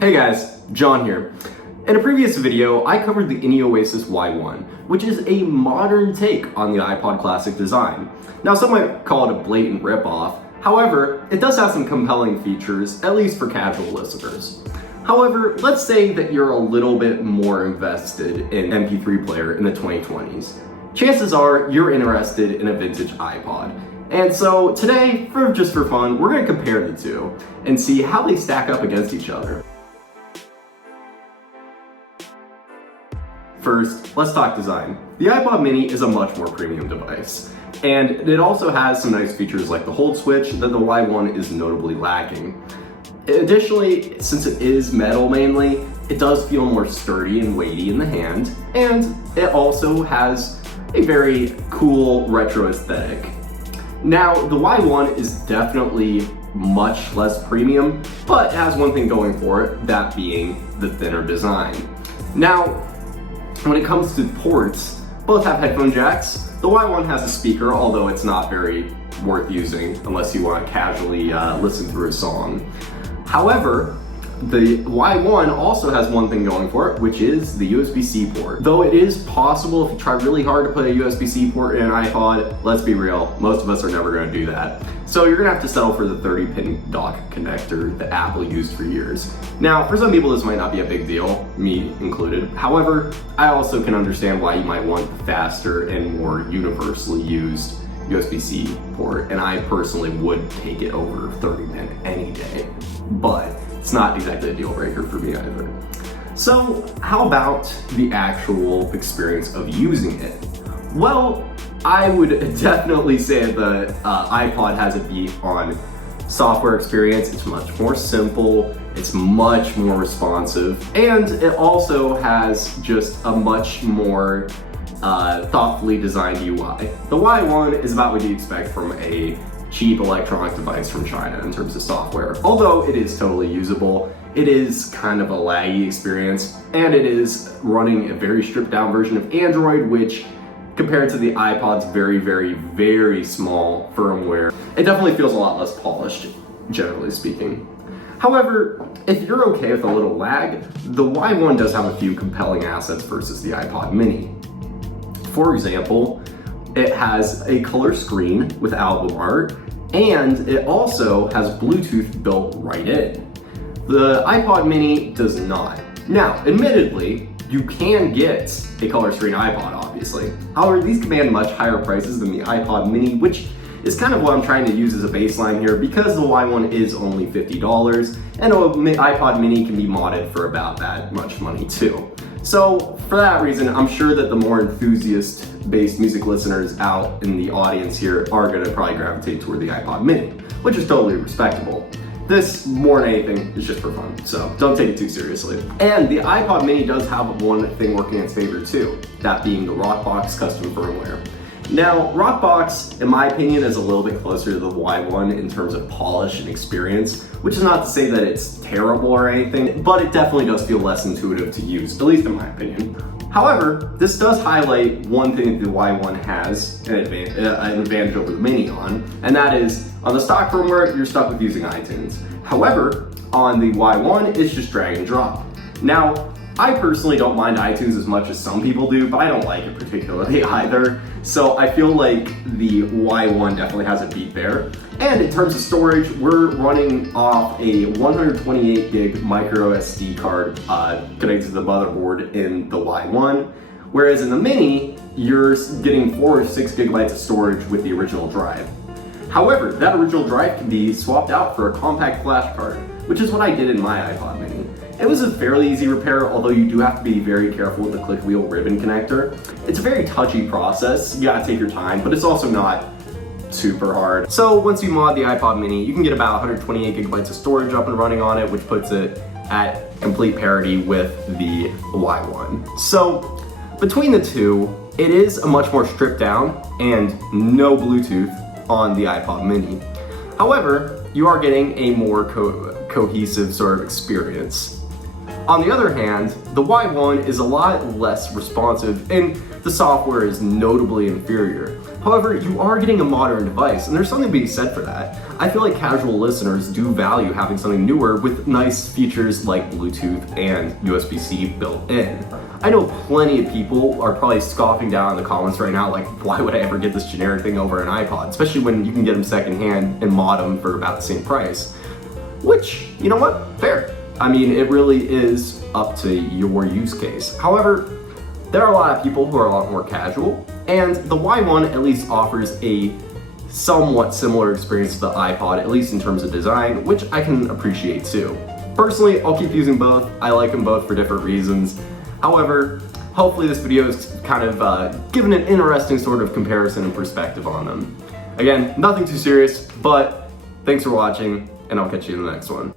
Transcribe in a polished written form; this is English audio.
Hey guys, John here. In a previous video, I covered the Oasis Y1, which is a modern take on the iPod Classic design. Now, some might call it a blatant ripoff. However, it does have some compelling features, at least for casual listeners. However, let's say that you're a little bit more invested in MP3 player in the 2020s. Chances are you're interested in a vintage iPod. And so today, just for fun, we're going to compare the two and see how they stack up against each other. First, let's talk design. The iPod mini is a much more premium device, and it also has some nice features like the hold switch that the Y1 is notably lacking. Additionally, since it is metal mainly, it does feel more sturdy and weighty in the hand, and it also has a very cool retro aesthetic. Now, the Y1 is definitely much less premium, but it has one thing going for it, that being the thinner design. Now, when it comes to ports, both have headphone jacks. The Y1 has a speaker, although it's not very worth using unless you want to casually listen through a song. However, the Y1 also has one thing going for it, which is the USB-C port. Though it is possible if you try really hard to put a USB-C port in an iPod, let's be real, most of us are never going to do that. So you're going to have to settle for the 30-pin dock connector that Apple used for years. Now, for some people this might not be a big deal, me included. However, I also can understand why you might want the faster and more universally used USB-C port, and I personally would take it over 30-pin any day. But it's not exactly a deal breaker for me either. So how about the actual experience of using it? Well, I would definitely say the iPod has a beat on software experience. It's much more simple, it's much more responsive, and it also has just a much more thoughtfully designed UI. The Y1 is about what you expect from a cheap electronic device from China in terms of software. Although it is totally usable, it is kind of a laggy experience, and it is running a very stripped down version of Android, which compared to the iPod's very, very, very small firmware, it definitely feels a lot less polished, generally speaking. However, if you're okay with a little lag, the Y1 does have a few compelling assets versus the iPod mini. For example, it has a color screen with album art, and it also has Bluetooth built right in. The iPod mini does not. Now, admittedly, you can get a color screen iPod, obviously. However, these command much higher prices than the iPod mini, which is kind of what I'm trying to use as a baseline here because the Y1 is only $50, and an iPod mini can be modded for about that much money too. So for that reason, I'm sure that the more enthusiast-based music listeners out in the audience here are going to probably gravitate toward the iPod mini, which is totally respectable. This, more than anything, is just for fun, so don't take it too seriously. And the iPod mini does have one thing working in its favor too, that being the Rockbox custom firmware. Now, Rockbox, in my opinion, is a little bit closer to the Y1 in terms of polish and experience, which is not to say that it's terrible or anything, but it definitely does feel less intuitive to use, at least in my opinion. However, this does highlight one thing that the Y1 has an advantage over the Mini on, and that is, on the stock firmware, you're stuck with using iTunes. However, on the Y1, it's just drag and drop. Now, I personally don't mind iTunes as much as some people do, but I don't like it particularly either. So I feel like the Y1 definitely has a beat there. And in terms of storage, we're running off a 128 gig micro SD card connected to the motherboard in the Y1. Whereas in the Mini, you're getting 4 or 6 gigabytes of storage with the original drive. However, that original drive can be swapped out for a compact flash card, which is what I did in my iPod Mini. It was a fairly easy repair, although you do have to be very careful with the click wheel ribbon connector. It's a very touchy process, you gotta take your time, but it's also not super hard. So once you mod the iPod mini, you can get about 128 gigabytes of storage up and running on it, which puts it at complete parity with the Y1. So between the two, it is a much more stripped down and no Bluetooth on the iPod mini. However, you are getting a more cohesive sort of experience. On the other hand, the Y1 is a lot less responsive and the software is notably inferior. However, you are getting a modern device, and there's something to be said for that. I feel like casual listeners do value having something newer with nice features like Bluetooth and USB-C built in. I know plenty of people are probably scoffing down in the comments right now, like, why would I ever get this generic thing over an iPod? Especially when you can get them secondhand and mod them for about the same price. Which, you know what? Fair. I mean, it really is up to your use case. However, there are a lot of people who are a lot more casual, and the Y1 at least offers a somewhat similar experience to the iPod, at least in terms of design, which I can appreciate too. Personally, I'll keep using both. I like them both for different reasons. However, hopefully this video is kind of given an interesting sort of comparison and perspective on them. Again, nothing too serious, but thanks for watching, and I'll catch you in the next one.